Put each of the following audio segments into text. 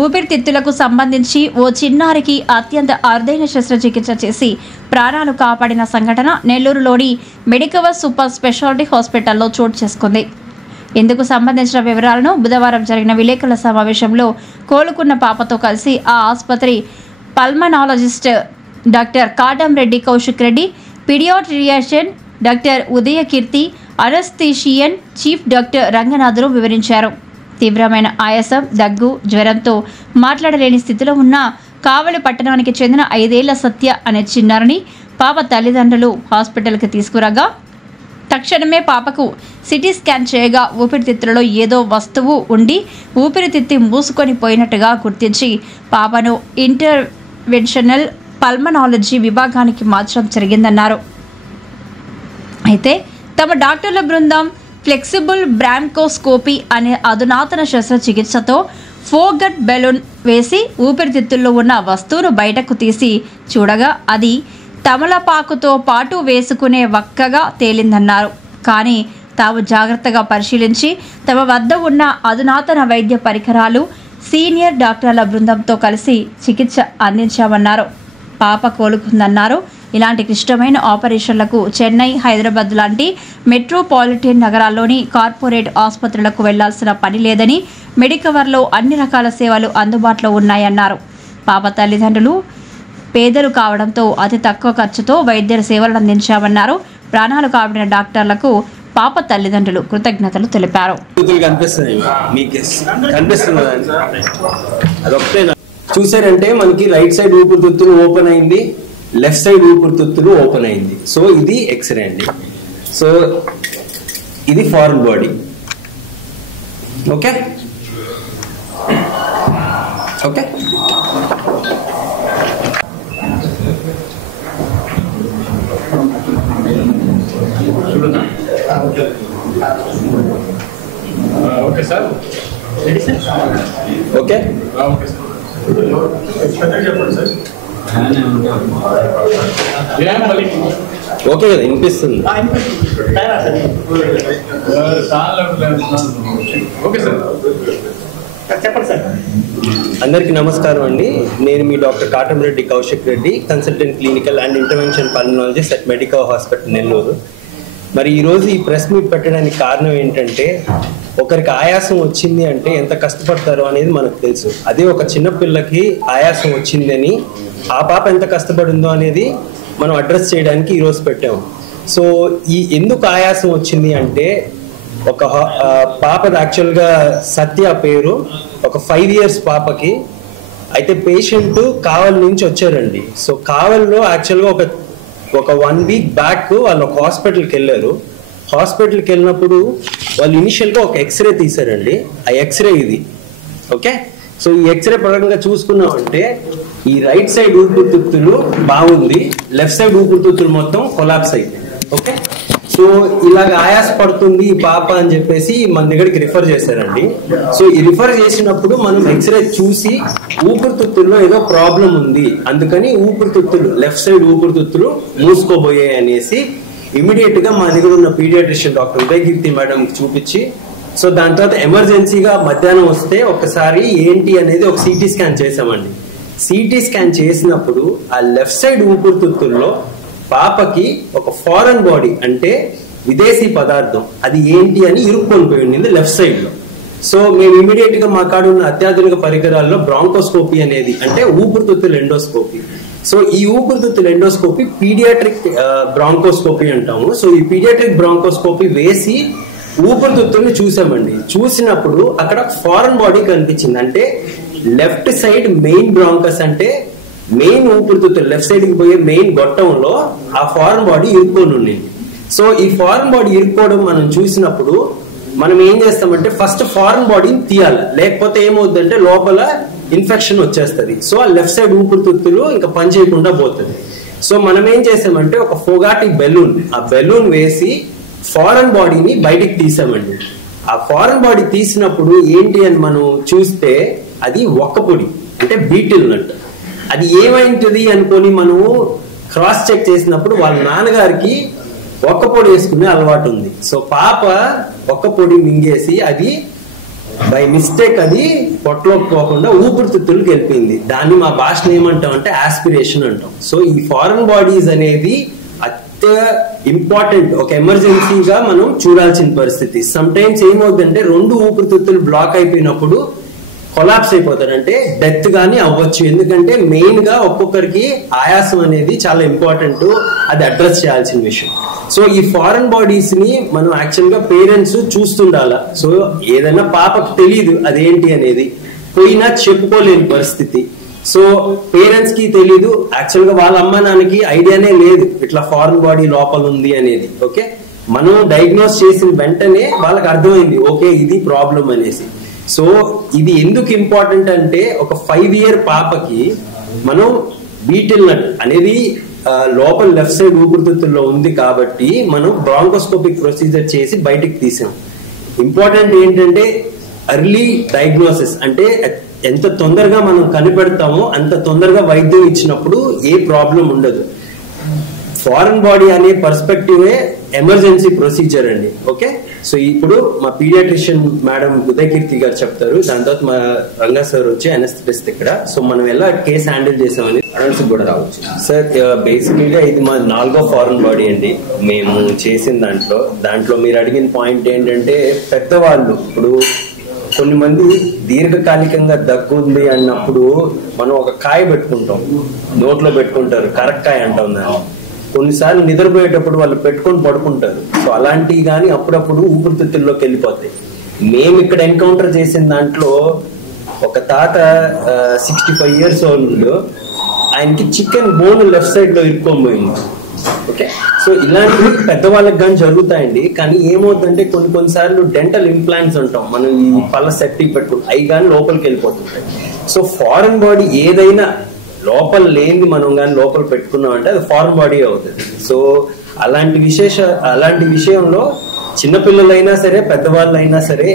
ఊపిరితిత్తులకు సంబంధించి ఓ చిన్నారికి అత్యంత అరుదైన శస్త్రచికిత్స చేసి ప్రాణాలు కాపాడిన సంఘటన నెల్లూరులోని మెడికవర్ సూపర్ స్పెషాలిటీ హాస్పిటల్లో చోటు చేసుకుంది. ఇందుకు సంబంధించిన వివరాలను బుధవారం జరిగిన విలేకరుల సమావేశంలో కోలుకున్న పాపతో కలిసి ఆ ఆసుపత్రి pulmonologist doctor Katamreddy Kaushik Reddy, paediatrician doctor Udayakeerthi, anaesthetist chief doctor Ranganathulu వివరించారు. తీవ్రమైన ఆయాసం, దగ్గు, జ్వరంతో మాట్లాడలేని స్థితిలో ఉన్న కావలి పట్టణానికి చెందిన 5 ఏళ్ల సత్య అనే చిన్నారిని పాప తల్లిదండ్రులు హాస్పిటల్కి తీసుకురాగా తక్షణమే పాపకు సిటీ స్కాన్ చేయగా ఊపిరితిత్తులలో ఏదో వస్తువు ఉండి ఊపిరితిత్తి మూసుకొని పోయినట్టుగా గుర్తించి పాపను ఇంటర్వెన్షనల్ పల్మనాలజీ విభాగానికి మార్చడం జరిగిందన్నారు. అయితే తమ డాక్టర్ల బృందం ఫ్లెక్సిబుల్ బ్రాంకోస్కోపీ అనే అధునాతన శస్త్రచికిత్సతో ఫోగట్ బెలూన్ వేసి ఊపిరితిత్తుల్లో ఉన్న వస్తువును బయటకు తీసి చూడగా అది తమలపాకుతో పాటు వేసుకునే వక్కగా తేలిందన్నారు. కానీ తాము జాగ్రత్తగా పరిశీలించి తమ వద్ద ఉన్న అధునాతన వైద్య పరికరాలు, సీనియర్ డాక్టర్ల బృందంతో కలిసి చికిత్స అందించామన్నారు. పాప కోలుకుందన్నారు. ఇలాంటి క్లిష్టమైన ఆపరేషన్లకు చెన్నై, హైదరాబాద్ లాంటి మెట్రోపాలిటన్ నగరాల్లోని కార్పొరేట్ ఆసుపత్రులకు వెళ్లాల్సిన పని లేదని, మెడికవర్లో అన్ని రకాల సేవలు అందుబాటులో ఉన్నాయన్నారు. పాప తల్లిదండ్రులు పేదలు కావడంతో అతి తక్కువ ఖర్చుతో వైద్య సేవలను అందించామన్నారు. ప్రాణాలు కాపాడిన డాక్టర్లకు పాప తల్లిదండ్రులు కృతజ్ఞతలు తెలిపారు. చూసారంటే మనకి రైట్ సైడ్ ఊపిరితిత్తులు ఓపెన్ అయింది, లెఫ్ట్ సైడ్ ఊపిరితిత్తులు ఓపెన్ అయింది. సో ఇది ఎక్స్రే అండి. సో ఇది foreign body. Okay okay okay sir. Okay okay కదా, వినిపిస్తుంది. అందరికీ నమస్కారం అండి. నేను మీ doctor Katamreddy Kaushik Reddy, consultant clinical and interventional pulmonologist at Medicover hospital Nellore. మరి ఈరోజు ఈ ప్రెస్ మీట్ పెట్టడానికి కారణం ఏంటంటే, ఒకరికి ఆయాసం వచ్చింది అంటే ఎంత కష్టపడతారో అనేది మనకు తెలుసు. అదే ఒక చిన్నపిల్లకి ఆయాసం వచ్చిందని ఆ పాప ఎంత కష్టపడిందో అనేది మనం అడ్రస్ చేయడానికి ఈరోజు పెట్టాము. సో ఈ ఎందుకు ఆయాసం వచ్చింది అంటే, ఒక పాపది యాక్చువల్గా సత్య పేరు, ఒక 5 years పాపకి. అయితే పేషెంట్ కావలి నుంచి వచ్చారండి. సో కావలిలో యాక్చువల్గా ఒక 1 week బ్యాక్ వాళ్ళు ఒక హాస్పిటల్కి వెళ్ళారు. హాస్పిటల్కి వెళ్ళినప్పుడు వాళ్ళు ఇనిషియల్గా ఒక ఎక్స్రే తీశారండి. ఆ ఎక్స్రే ఇది. ఓకే, సో ఈ ఎక్స్రే పరంగా చూసుకున్నామంటే ఈ రైట్ సైడ్ ఊపిరితిత్తులు బాగుంది, లెఫ్ట్ సైడ్ ఊపిరితిత్తులు మొత్తం కొలాప్స్ అయింది. ఓకే, సో ఇలాగ ఆయాస పడుతుంది ఈ పాప అని చెప్పేసి మన దగ్గరికి రిఫర్ చేశారండి. సో ఈ రిఫర్ చేసినప్పుడు మనం ఎక్స్రే చూసి ఊపిరితిత్తుల్లో ఏదో ప్రాబ్లం ఉంది, అందుకని ఊపిరితిత్తులు లెఫ్ట్ సైడ్ ఊపిరితిత్తులు మూసుకోబోయాయి అనేసి ఇమీడియట్ గా మా దగ్గర ఉన్న పీడియాట్రిషియన్ డాక్టర్ ఉదయకీర్తి మేడం చూపించి, సో దాని తర్వాత ఎమర్జెన్సీగా మధ్యాహ్నం వస్తే ఒకసారి ఏంటి అనేది ఒక సిటీ స్కాన్ చేసామండి. సిటీ స్కాన్ చేసినప్పుడు ఆ లెఫ్ట్ సైడ్ ఊపిరితిత్తుల్లో పాపకి ఒక ఫారెన్ బాడీ అంటే విదేశీ పదార్థం అది ఏంటి అని ఇరుక్కొని పోయి ఉండింది లెఫ్ట్ సైడ్ లో. సో మేము ఇమీడియట్ గా మా కాడ ఉన్న అత్యాధునిక పరికరాల్లో బ్రాంకోస్కోపీ అనేది అంటే ఊపిరితిత్తుల ఎండోస్కోపీ. సో ఈ ఊపిరితిత్తుల ఎండోస్కోపీ పీడియాట్రిక్ బ్రాంకోస్కోపీ అంటాము. సో ఈ పీడియాట్రిక్ బ్రాంకోస్కోపీ వేసి ఊపిరితిత్తుల్ని చూసామండి. చూసినప్పుడు అక్కడ ఫారెన్ బాడీ కనిపించింది. అంటే లెఫ్ట్ సైడ్ మెయిన్ బ్రాంకస్ అంటే మెయిన్ ఊపిరితిత్తులు లెఫ్ట్ సైడ్ కి పోయే మెయిన్ గొట్టంలో ఆ ఫారెన్ బాడీ ఇరుక్కొని ఉండింది. సో ఈ ఫారెన్ బాడీ ఇరుక్కోవడం మనం చూసినప్పుడు మనం ఏం చేస్తామంటే ఫస్ట్ ఫారెన్ బాడీని తీయాలి, లేకపోతే ఏమవుతుందంటే లోపల ఇన్ఫెక్షన్ వచ్చేస్తుంది. సో ఆ లెఫ్ట్ సైడ్ ఊపిరితిత్తులు ఇంకా పని చేయకుండా పోతుంది. సో మనం ఏం చేసామంటే ఒక ఫోగాటి బెలూన్, ఆ బెలూన్ వేసి ఫారెన్ బాడీని బయటికి తీసామండి. ఆ ఫారెన్ బాడీ తీసినప్పుడు ఏంటి అని మనం చూస్తే అది ఒక్కపొడి అంటే బీటిల్ నట్. అది ఏమైంటుంది అనుకొని మనం క్రాస్ చెక్ చేసినప్పుడు వాళ్ళ నాన్నగారికి ఒక్క పొడి వేసుకునే అలవాటు ఉంది. సో పాప ఒక్క పొడి మింగేసి అది బై మిస్టేక్ అది పొట్టలోకి పోకుండా ఊపిరితిత్తులకు వెళ్ళిపోయింది. దాన్ని మా భాషలో ఏమంటాం అంటే ఆస్పిరేషన్ అంటాం. సో ఈ ఫారెన్ బాడీస్ అనేది ఇంపార్టెంట్, ఒక ఎమర్జెన్సీగా మనం చూడాల్సిన పరిస్థితి. సమ్ టైమ్స్ ఏమవుతుందంటే 2 ఊపిరితిత్తులు బ్లాక్ అయిపోయినప్పుడు కొలాప్స్ అయిపోతారు, అంటే డెత్ గానీ అవ్వచ్చు. ఎందుకంటే మెయిన్ గా ఒక్కొక్కరికి ఆయాసం అనేది చాలా ఇంపార్టెంట్, అది అడ్రస్ చేయాల్సిన విషయం. సో ఈ ఫారెన్ బాడీస్ ని మనం యాక్చువల్ గా పేరెంట్స్ చూస్తుండాల. సో ఏదైనా పాపకు తెలియదు అదేంటి అనేది, పోయినా చెప్పుకోలేని పరిస్థితి. సో పేరెంట్స్ కి తెలీదు, యాక్చువల్ గా వాళ్ళ అమ్మ నాన్నకి ఐడియానే లేదు ఇట్లా ఫారెన్ బాడీ లోపల ఉంది అనేది. ఓకే, మనం డయాగ్నోస్ చేసిన వెంటనే వాళ్ళకి అర్థమైంది ఓకే ఇది ప్రాబ్లం అనేసి. సో ఇది ఎందుకు ఇంపార్టెంట్ అంటే ఒక 5 year పాపకి మనం బీటిల్ నట్ అనేది లోపల లెఫ్ట్ సైడ్ ఊపిరితిత్తుల్లో ఉంది కాబట్టి మనం బ్రాంకోస్కోపిక్ ప్రొసీజర్ చేసి బయటికి తీసాం. ఇంపార్టెంట్ ఏంటంటే ఎర్లీ డయాగ్నోసిస్, అంటే ఎంత తొందరగా మనం కనిపెడతామో అంత తొందరగా వైద్యం ఇచ్చినప్పుడు ఏ ప్రాబ్లం ఉండదు. ఫారెన్ బాడీ అనే పర్స్పెక్టివే ఎమర్జెన్సీ ప్రొసీజర్ అండి. ఓకే, సో ఇప్పుడు మా పీడియాట్రిషియన్ మేడం ఉదయకీర్తి గారు చెప్తారు, దాని తర్వాత మా రంగా సార్ వచ్చి అనస్థిస్ట్ ఇక్కడ. సో మనం ఎలా కేసు హ్యాండిల్ చేసామని అడల్ట్స్ కూడా రావచ్చు. సార్ బేసికల్గా ఇది మా 4వ ఫారెన్ బాడీ అండి మేము చేసిన దాంట్లో మీరు అడిగిన పాయింట్ ఏంటంటే పెద్దవాళ్ళు ఇప్పుడు కొన్ని మంది దీర్ఘకాలికంగా దగ్గు ఉంది అన్నప్పుడు మనం ఒక కాయ పెట్టుకుంటాం, నోట్లో పెట్టుకుంటారు, కరక్కాయ అంటాం దాన్ని. కొన్నిసార్లు నిద్రపోయేటప్పుడు వాళ్ళు పెట్టుకొని పడుకుంటారు. సో అలాంటివి కానీ అప్పుడప్పుడు ఊపిరితిత్తుల్లోకి వెళ్ళిపోతాయి. మేము ఇక్కడ ఎన్కౌంటర్ చేసిన దాంట్లో ఒక తాత 65 years old, ఆయనకి చికెన్ బోన్ లెఫ్ట్ సైడ్ లో ఇరుక్కొని పోయింది. ఓకే, సో ఇలాంటివి పెద్దవాళ్ళకి కానీ జరుగుతాయండి. కానీ ఏమవుతుందంటే కొన్నిసార్లు డెంటల్ ఇంప్లాంట్స్ ఉంటాం, మనం ఈ పళ్ళ సెట్టింగ్ పెట్టుకుంటాం, అవి కానీ లోపలికి వెళ్ళిపోతుంటాయి. సో ఫారెన్ బాడీ ఏదైనా లోపల లేని మనం కానీ లోపల పెట్టుకున్నాం అంటే అది ఫారెన్ బాడీ అవుతుంది. సో అలాంటి విషయంలో చిన్నపిల్లలైనా సరే పెద్దవాళ్ళైనా సరే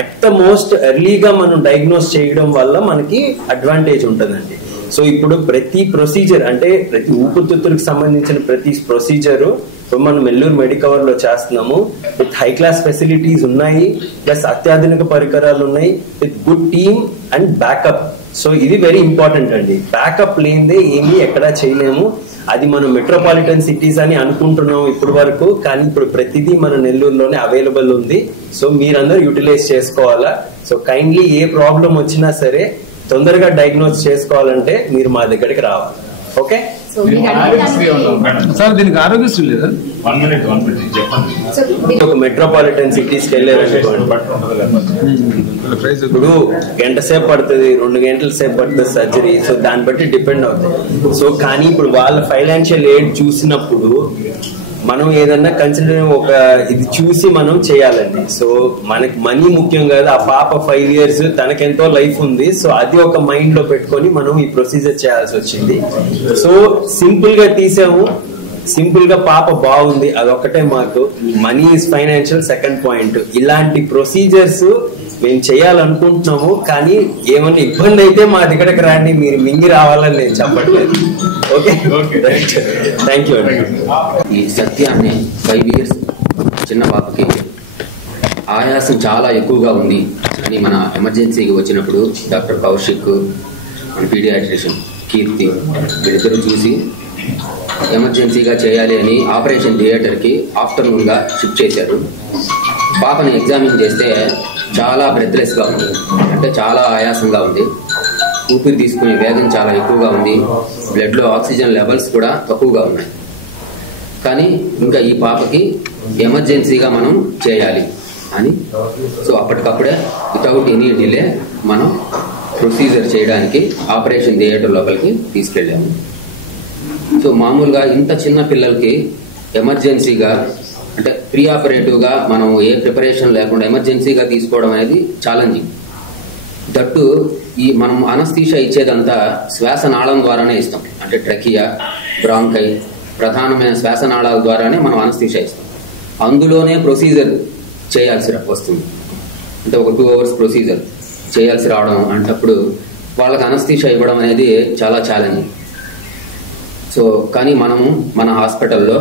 అట్ ద మోస్ట్ ఎర్లీగా మనం డయాగ్నోస్ చేయడం వల్ల మనకి అడ్వాంటేజ్ ఉంటుందండి. సో ఇప్పుడు ప్రతి ప్రొసీజర్ అంటే ప్రతి ఊపిరితిత్తులకు సంబంధించిన ప్రతి ప్రొసీజరు ఇప్పుడు మనం నెల్లూరు మెడికవర్ లో చేస్తున్నాము. విత్ హై క్లాస్ ఫెసిలిటీస్ ఉన్నాయి, ప్లస్ అత్యాధునిక పరికరాలు ఉన్నాయి, with good team and backup. So ఇది వెరీ ఇంపార్టెంట్ అండి. బ్యాకప్ లేనిదే ఏమీ ఎక్కడా చేయలేము. అది మనం మెట్రోపాలిటన్ సిటీస్ అని అనుకుంటున్నాం ఇప్పుడు వరకు, కానీ ఇప్పుడు ప్రతిదీ మన నెల్లూరులోనే అవైలబుల్ ఉంది. సో మీరందరూ యూటిలైజ్ చేసుకోవాలా. సో కైండ్లీ ఏ ప్రాబ్లం వచ్చినా సరే తొందరగా డయాగ్నోస్ చేసుకోవాలంటే మీరు మా దగ్గరికి రావాలి. ఓకే సార్, దీనికి ఆరోగ్యశ్రీ లేదా? 1 minute చెప్పండి. ఒక మెట్రోపాలిటన్ సిటీస్ కి వెళ్ళారనుకోండి, ఇప్పుడు గంట సేపు పడుతుంది, 2 గంటల సేపు పడుతుంది సర్జరీ. సో దాన్ని బట్టి డిపెండ్ అవుతుంది. సో కానీ ఇప్పుడు వాళ్ళ ఫైనాన్షియల్ ఎయిడ్ చూసినప్పుడు మనం ఏదన్నా కన్సిడర్ ఇది చూసి మనం చేయాలండి. సో మనకి మనీ ముఖ్యం కాదు, ఆ పాప 5 years తనకెంతో లైఫ్ ఉంది. సో అది ఒక మైండ్ లో పెట్టుకొని మనం ఈ ప్రొసీజర్ చేయాల్సి వచ్చింది. సో సింపుల్ గా తీసాము, సింపుల్ గా పాప బాగుంది, అదొక్కటే మాకు. Money is financial second point. ఇలాంటి ప్రొసీజర్స్ మేము చేయాలనుకుంటున్నాము, కానీ ఏమన్నా ఇబ్బంది అయితే మా దగ్గరకు రండి, మీరు మింగి రావాలని నేను చెప్పట్లేదు. ఓకే, థ్యాంక్ యూ అండి. ఈ సత్యాన్ని 5 years చిన్న పాపకి ఆయాసం చాలా ఎక్కువగా ఉంది అని మన ఎమర్జెన్సీకి వచ్చినప్పుడు డాక్టర్ కౌశిక్, మన పీడియాట్రిషియన్ కీర్తి వీళ్ళిద్దరూ చూసి ఎమర్జెన్సీగా చేయాలి అని ఆపరేషన్ థియేటర్కి ఆఫ్టర్నూన్గా షిఫ్ట్ చేశారు. పాపని ఎగ్జామిన్ చేస్తే చాలా బ్రెత్లెస్గా ఉంది, అంటే చాలా ఆయాసంగా ఉంది, ఊపిరి తీసుకునే వేగం చాలా ఎక్కువగా ఉంది, బ్లడ్లో ఆక్సిజన్ లెవెల్స్ కూడా తక్కువగా ఉన్నాయి. కానీ ఇంకా ఈ పాపకి ఎమర్జెన్సీగా మనం చేయాలి అని సో అప్పటికప్పుడే వితౌట్ ఎనీ డిలే మనం ప్రొసీజర్ చేయడానికి ఆపరేషన్ థియేటర్ లోపలికి తీసుకెళ్ళాము. సో మామూలుగా ఇంత చిన్న పిల్లలకి ఎమర్జెన్సీగా అంటే ప్రీ ఆపరేటివ్గా మనం ఏ ప్రిపరేషన్ లేకుండా ఎమర్జెన్సీగా తీసుకోవడం అనేది ఛాలెంజింగ్. దట్టు ఈ మనం అనస్థీషియా ఇచ్చేదంతా శ్వాసనాళం ద్వారానే ఇస్తాం, అంటే ట్రకియా, బ్రాంకై, ప్రధానమైన శ్వాసనాళాల ద్వారానే మనం అనస్థీషియా ఇస్తాం. అందులోనే ప్రొసీజర్ చేయాల్సి వస్తుంది, అంటే ఒక 2 hours ప్రొసీజర్ చేయాల్సి రావడం అంటప్పుడు వాళ్ళకి అనస్థీషియా ఇవ్వడం అనేది చాలా ఛాలెంజింగ్. సో కానీ మనము మన హాస్పిటల్లో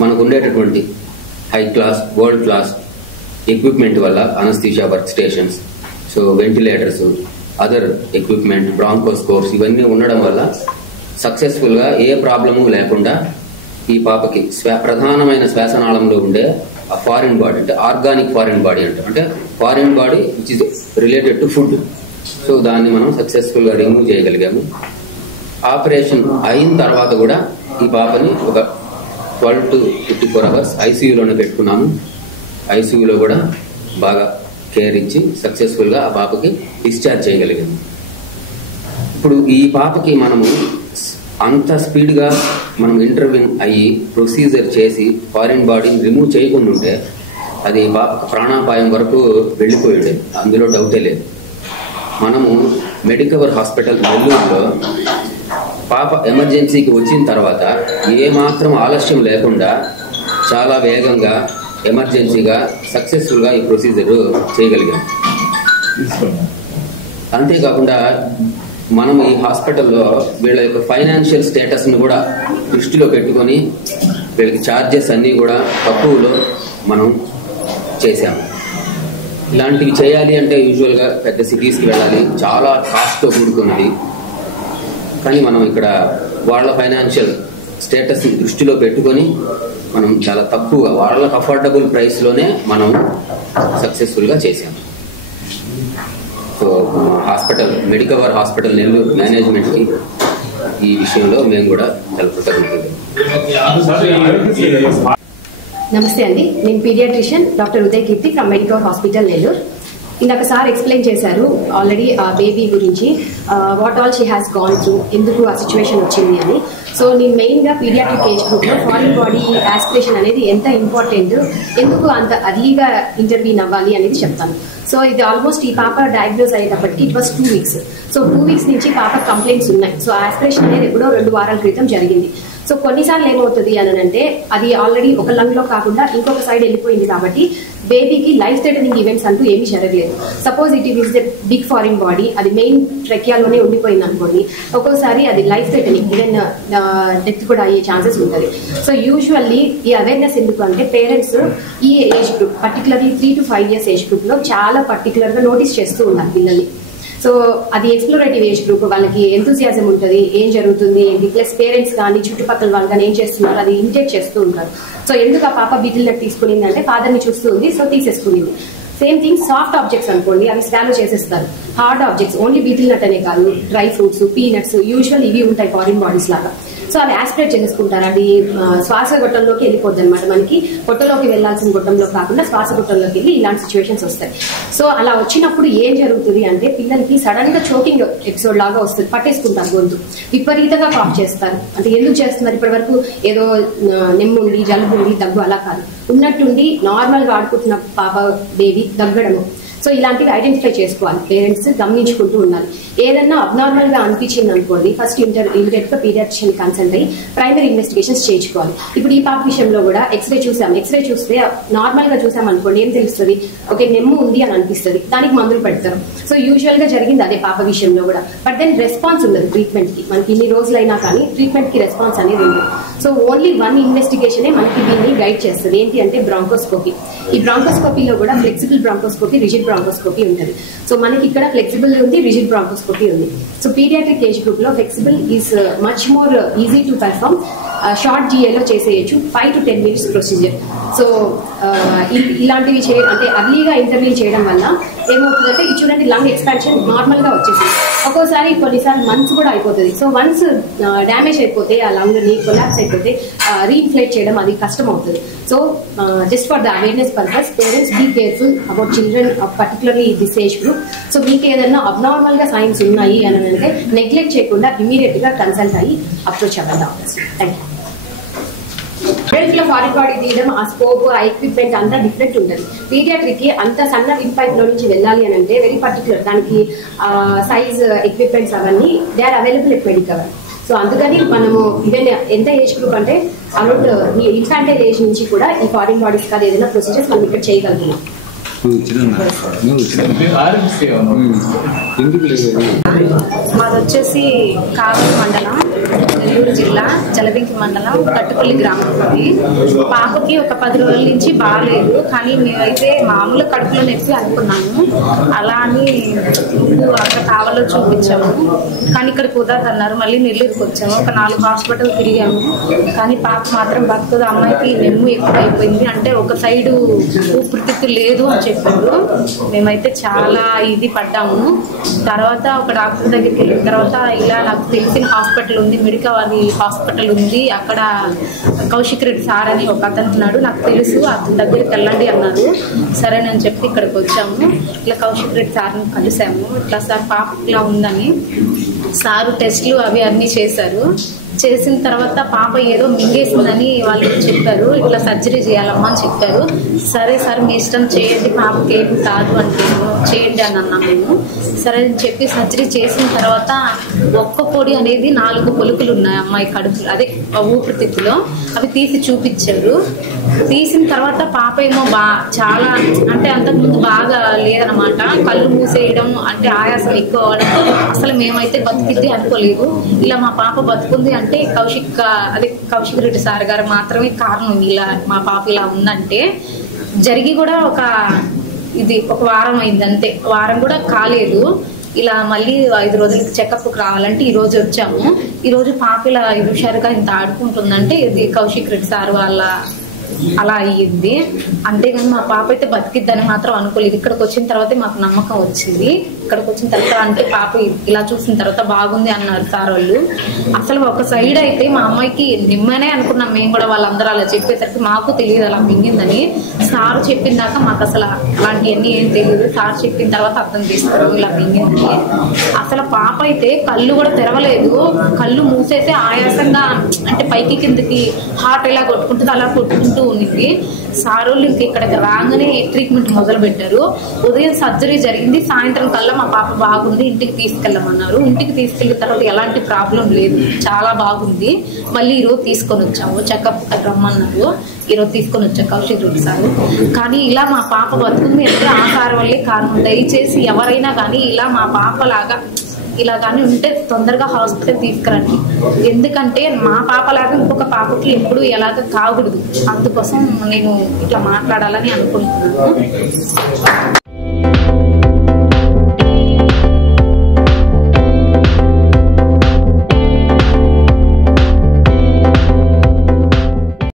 మనకు ఉండేటటువంటి high class, world class equipment వల్ల anaesthesia work stations, so ventilators, other equipment, bronchoscopes ఇవన్నీ ఉండడం వల్ల సక్సెస్ఫుల్గా ఏ ప్రాబ్లము లేకుండా ఈ పాపకి ప్రధానమైన శ్వాసనాళంలో ఉండే ఆ ఫారిన్ బాడీ, అంటే ఆర్గానిక్ ఫారిన్ బాడీ అంటే foreign body which is related to food, so దాన్ని మనం సక్సెస్ఫుల్గా రిమూవ్ చేయగలిగాము. ఆపరేషన్ అయిన తర్వాత కూడా ఈ పాపని ఒక 12 to 54 hours ఐసీయూలోనే పెట్టుకున్నాము. ఐసీయూలో కూడా బాగా కేర్ ఇచ్చి సక్సెస్ఫుల్గా ఆ పాపకి డిశ్చార్జ్ చేయగలిగాము. ఇప్పుడు ఈ పాపకి మనము అంత స్పీడ్గా మనం ఇంటర్వ్యూన్ అయ్యి ప్రొసీజర్ చేసి ఫారిన్ బాడీని రిమూవ్ చేయకుండా ఉంటే అది పాపకు ప్రాణాపాయం వరకు వెళ్ళిపోయి ఉండేది, అందులో డౌటే లేదు. మనము మెడికవర్ హాస్పిటల్ నెల్లూరులో పాప ఎమర్జెన్సీకి వచ్చిన తర్వాత ఏమాత్రం ఆలస్యం లేకుండా చాలా వేగంగా ఎమర్జెన్సీగా సక్సెస్ఫుల్గా ఈ ప్రొసీజర్ చేయగలిగాం. అంతేకాకుండా మనం ఈ హాస్పిటల్లో వీళ్ళ యొక్క ఫైనాన్షియల్ స్టేటస్ని కూడా దృష్టిలో పెట్టుకొని వీళ్ళకి ఛార్జెస్ అన్నీ కూడా తక్కువలో మనం చేశాము. ఇలాంటివి చేయాలి అంటే యూజువల్గా పెద్ద సిటీస్కి వెళ్ళాలి, చాలా కాస్ట్తో కూడుకున్నది. కానీ మనం ఇక్కడ వాళ్ళ ఫైనాన్షియల్ స్టేటస్ని దృష్టిలో పెట్టుకొని మనం చాలా తక్కువగా వాళ్ళకి అఫోర్డబుల్ ప్రైస్లోనే మనం సక్సెస్ఫుల్గా చేశాము. So hospital Medicover hospital Nellore మేనేజ్మెంట్కి ఈ విషయంలో మేము కూడా చాలా కృతజ్ఞతలు. నమస్తే అండి, నేను pediatrician doctor Uday Keerthi from Medicover hospital Nellore. ఇందాక సార్ ఎక్స్ప్లెయిన్ చేశారు ఆల్రెడీ ఆ బేబీ గురించి, what all she has gone through, ఎందుకు ఆ సిచ్యువేషన్ వచ్చింది అని. సో నేను మెయిన్గా పీడియాట్రిక్ ఏజ్ గ్రూప్లో ఫారిన్ బాడీ యాస్పిరేషన్ అనేది ఎంత ఇంపార్టెంట్, ఎందుకు అంత అర్లీగా ఇంటర్వ్యూన్ అవ్వాలి అనేది చెప్తాను. సో ఇది ఆల్మోస్ట్ ఈ పాప డయాగ్నోజ్ అయ్యేటప్పటికి it was 2 weeks. So 2 weeks నుంచి పాప కంప్లైంట్స్ ఉన్నాయి. సో ఆస్పిరేషన్ అనేది ఎప్పుడో 2 వారాల క్రితం జరిగింది. సో కొన్నిసార్లు ఏమవుతుంది అని అంటే అది ఆల్రెడీ ఒక లంగ్ లో కాకుండా ఇంకొక సైడ్ వెళ్ళిపోయింది కాబట్టి బేబీకి లైఫ్ థ్రెటనింగ్ ఈవెంట్స్ అంటూ ఏమీ జరగలేదు. Suppose it is the big foreign body, అది మెయిన్ ట్రెకియాలోనే ఉండిపోయింది అనుకోండి, ఒక్కోసారి అది లైఫ్ థ్రెటనింగ్ ఈవెన్ డెత్ కూడా అయ్యే ఛాన్సెస్ ఉంటుంది. సో యూజువల్లీ ఈ అవేర్నెస్ ఎందుకు అంటే పేరెంట్స్ ఈ age group particularly 3 to 5 years age group లో చాలా పర్టికులర్ గా నోటీస్ చేస్తూ ఉన్నారు పిల్లల్ని. సో అది ఎక్స్ప్లోరేటివ్ ఏజ్ గ్రూప్, వాళ్ళకి ఎంతూసియాజం ఉంటుంది, ఏం జరుగుతుంది ఏంటి, ప్లస్ పేరెంట్స్ కానీ చుట్టుపక్కల వాళ్ళు కానీ ఏం చేస్తున్నారు అది ఇమిటేట్ చేస్తూ ఉంటారు. సో ఎందుకు ఆ పాప బీటిల్ నట్ తీసుకునింది అంటే ఫాదర్ని చూస్తూ ఉంది, సో తీసేసుకునింది. సేమ్ థింగ్ సాఫ్ట్ ఆబ్జెక్ట్స్ అనుకోండి, అవి స్వాలో చేసేస్తారు. Hard objects only betel nut అనే కాదు, డ్రై ఫ్రూట్స్, పీనట్స్ యూజువల్ ఇవి ఉంటాయి ఫారిన్ బాడీస్ లాగా. సో అవి యాస్పిరేట్ చేసుకుంటారు, అది శ్వాస గొట్టంలోకి వెళ్ళిపోద్ది అనమాట. మనకి పొట్టలోకి వెళ్లాల్సిన గొట్టంలో కాకుండా శ్వాస గొట్టంలోకి వెళ్ళి ఇలాంటి సిచ్యువేషన్స్ వస్తాయి. సో అలా వచ్చినప్పుడు ఏం జరుగుతుంది అంటే పిల్లలకి సడన్ గా చోకింగ్ ఎపిసోడ్ లాగా వస్తుంది, పట్టేసుకుంటారు గొంతు, విపరీతంగా కాఫ్ చేస్తారు. అంటే ఎందుకు చేస్తున్నారు, ఇప్పటి వరకు ఏదో నెమ్ముండి జలుబు ఉండి దగ్గు అలా కాదు, ఉన్నట్టుండి నార్మల్ గా ఆడుకుంటున్న పాప బేబీ దగ్గడము. సో ఇలాంటివి ఐడెంటిఫై చేసుకోవాలి, పేరెంట్స్ గమనించుకుంటూ ఉండాలి. ఏదన్నా అబ్నార్మల్ గా అనిపించింది అనుకోండి, ఫస్ట్ ఇమీడియట్ గా పీడియాట్రిషియన్ కన్సల్ట్ అయ్యి ప్రైమరీ ఇన్వెస్టిగేషన్స్ చేయించుకోవాలి. ఇప్పుడు ఈ పాప విషయంలో కూడా ఎక్స్రే చూసాం, ఎక్స్రే చూస్తే నార్మల్ గా చూసాం అనుకోండి ఏం తెలుస్తుంది, ఓకే నెమ్ము ఉంది అని అనిపిస్తుంది, దానికి మందులు పెడతారు. సో యూజువల్ గా జరిగింది అదే పాప విషయంలో కూడా. బట్ దెన్ రెస్పాన్స్ ఉండదు ట్రీట్మెంట్ కి, మనకి ఇన్ని రోజులైనా కానీ ట్రీట్మెంట్ కి రెస్పాన్స్ అనేది ఉండదు. సో ఓన్లీ 1 ఇన్వెస్టిగేషనే మనకి దీన్ని గైడ్ చేస్తుంది, ఏంటి అంటే బ్రాంకోస్కోపీ. ఈ బ్రాంకోస్కోపీలో కూడా ఫ్లెక్సిబుల్ బ్రాంకోస్కోపీ, రిజిడ్ బ్రాంకోస్కోపీ ఉంటుంది. సో మనకి ఇక్కడ ఫ్లెక్సిబుల్ ఉంది, రిజిడ్ బ్రాంకోస్కోపీ ఉంది. సో పీడియాట్రిక్ ఏజ్ గ్రూప్ లో flexible is much more easy to perform. Short జిఏలో చేసేయచ్చు, 5 to 10 minutes ప్రొసీజర్. సో ఇలాంటివి అంటే అర్లీగా ఇంటర్వ్యూ చేయడం వల్ల ఏమవుతుందంటే ఇది చూడండి లంగ్ ఎక్స్పాన్షన్ నార్మల్ గా వచ్చేసింది, ఒక్కోసారి కొన్నిసార్లు మంత్స్ కూడా అయిపోతుంది. సో వన్స్ డ్యామేజ్ అయిపోతే ఆ లంగ్ ని కొలాప్స్ అయిపోతే రీఇన్ఫ్లేట్ చేయడం అది కష్టం అవుతుంది. So just for the awareness purpose parents be careful about children particularly this age group. So మీకు ఏదైనా అబ్నార్మల్ గా సైన్స్ ఉన్నాయి అని అంటే నెగ్లెక్ట్ చేయకుండా ఇమీడియట్ గా కన్సల్ట్ అయ్యి అప్రోచ్ అవ్వాలి డాక్టర్స్. Thank you. అడల్ట్ లో ఫారిన్ బాడీ తీయడం ఆ స్కోప్ ఆ ఎక్విప్మెంట్ అంతా డిఫరెంట్ ఉంటుంది. పీడియాట్రిక్ కి అంత సన్న విన్ పైప్ లో నుంచి వెళ్ళాలి అని అంటే వెరీ పర్టికులర్, దానికి సైజ్ ఎక్విప్మెంట్స్ అవన్నీ they are available at Medicover. So అందుకని మనము ఈవెన్ ఎంత ఏజ్ గ్రూప్ అంటే అరౌండ్ ఇన్ఫాంటైల్ ఏజ్ నుంచి కూడా ఈ ఫారిన్ బాడీస్ కాదు ఏదైనా ప్రొసీజర్స్ మనం ఇక్కడ చేయగలుగుతున్నాం. మాది వచ్చేసి కావలి మండలం నెల్లూరు జిల్లా జలదింకి మండలం కట్టుపల్లి గ్రామం ఉంది. పాపకి ఒక 10 రోజుల నుంచి బాగాలేదు, కానీ మేమైతే మామూలు కడుపులో నొప్పి అనుకున్నాము. అలా అని ముందు అక్కడ కావాలో చూపించాము, కానీ ఇక్కడ కుదరదన్నారు. మళ్ళీ నెల్లూరుకి వచ్చాము, ఒక 4 హాస్పిటల్ తిరిగాము, కానీ పాప మాత్రం బతుకదు. అమ్మాయికి నెమ్ము ఎక్కువ అయిపోయింది, అంటే ఒక సైడు ఊపిరితిత్తు లేదు అని చెప్పారు. మేమైతే చాలా ఇది పడ్డాము. తర్వాత ఒక డాక్టర్ దగ్గరికి వెళ్ళిన తర్వాత ఇలా నాకు తెలిసిన హాస్పిటల్ ఉంది, మెడికల్ హాస్పిటల్ ఉంది, అక్కడ కౌశిక్ రెడ్డి సార్ అని ఒక అతను ఉన్నాడు, నాకు తెలుసు, అతని దగ్గరికి వెళ్ళండి అన్నారు. సరేనని చెప్పి ఇక్కడికి వచ్చాము. ఇట్లా కౌశిక్ రెడ్డి సార్ని కలిసాము. ఇట్లా సార్ పాప ఇలా ఉందని సారు టెస్ట్లు అవి అన్నీ చేశారు. చేసిన తర్వాత పాప ఏదో మింగేసిందని వాళ్ళు చెప్పారు. ఇట్లా సర్జరీ చేయాలమ్మా అని చెప్పారు. సరే సార్ మీ ఇష్టం చేయండి, పాపకి ఏం కాదు అంటే చేయండి అని అన్నాం మేము. సరే అని చెప్పి సర్జరీ చేసిన తర్వాత ఒక్క పొడి అనేది 4 పొలుకులు ఉన్నాయి అమ్మాయి కడుపులో, అదే ఊపిరితిత్తులో. అవి తీసి చూపించారు. తీసిన తర్వాత పాప ఏమో చాలా అంటే అంతకుముందు బాగా లేదనమాట. కళ్ళు మూసేయడం, అంటే ఆయాసం ఎక్కువ అవడం. అసలు మేమైతే బతికిద్ది అనుకోలేదు. ఇలా మా పాప బతుకుంది అంటే కౌశిక్ రెడ్డి సార్ గారు మాత్రమే కారణం. ఇలా మా పాప ఇలా ఉందంటే జరిగి కూడా ఒక వారం అయింది అంతే, వారం కూడా కాలేదు. ఇలా మళ్ళీ 5 రోజులకి చెకప్కి రావాలంటే ఈ రోజు వచ్చాము. ఈ రోజు పాప ఇలా హుషారుగా ఇంత ఆడుకుంటుందంటే ఇది కౌశిక్ రెడ్డి సార్ వాళ్ళ అలా అయ్యింది. అంతేగాని మా పాప అయితే బతికిద్దని మాత్రం అనుకోలేదు. ఇక్కడికి వచ్చిన తర్వాత మాకు నమ్మకం వచ్చింది. ఇక్కడికి వచ్చిన తర్వాత అంటే పాప ఇలా చూసిన తర్వాత బాగుంది అన్నారు సార్ వాళ్ళు. అసలు ఒక సైడ్ అయితే మా అమ్మాయికి నిమ్మనే అనుకున్నాం మేము కూడా. వాళ్ళందరూ అలా చెప్పేసరికి మాకు తెలియదు అలా మింగిందని. సార్ చెప్పిన దాకా మాకు అసలు అలాంటివన్నీ ఏం తెలియదు. సార్ చెప్పిన తర్వాత అర్థం చేస్తారు ఇలా మింగిందని. అసలు పాప అయితే కళ్ళు కూడా తెరవలేదు, కళ్ళు మూసేసి ఆయాసంగా అంటే పైకి కిందకి హార్ట్ ఎలా కొట్టుకుంటుంది అలా కొట్టుకుంటూ ఉంది. సార్ వాళ్ళు ఇంక ఇక్కడికి రాగానే ట్రీట్మెంట్ మొదలు పెట్టారు. ఉదయం సర్జరీ జరిగింది, సాయంత్రం కల్లా మా పాప బాగుంది, ఇంటికి తీసుకెళ్ళమన్నారు. ఇంటికి తీసుకెళ్ళిన తర్వాత ఎలాంటి ప్రాబ్లం లేదు, చాలా బాగుంది. మళ్ళీ ఈరోజు తీసుకొని వచ్చాము, చెకప్ రమ్మన్నారు. ఈరోజు తీసుకొని వచ్చాం కౌశిక్ రెడ్డి సార్. కానీ ఇలా మా పాప బతుకుంది అంటే ఆ సార్ వల్లే కారణం. దయచేసి ఎవరైనా కానీ ఇలా మా పాపలాగా ఇలా కానీ ఉంటే తొందరగా హాస్పిటల్ తీసుకురండి. ఎందుకంటే మా పాపలాగా ఇంకొక పాపకి ఎప్పుడు ఎలాగ కాకూడదు. అందుకోసం నేను ఇట్లా మాట్లాడాలని అనుకుంటున్నాను.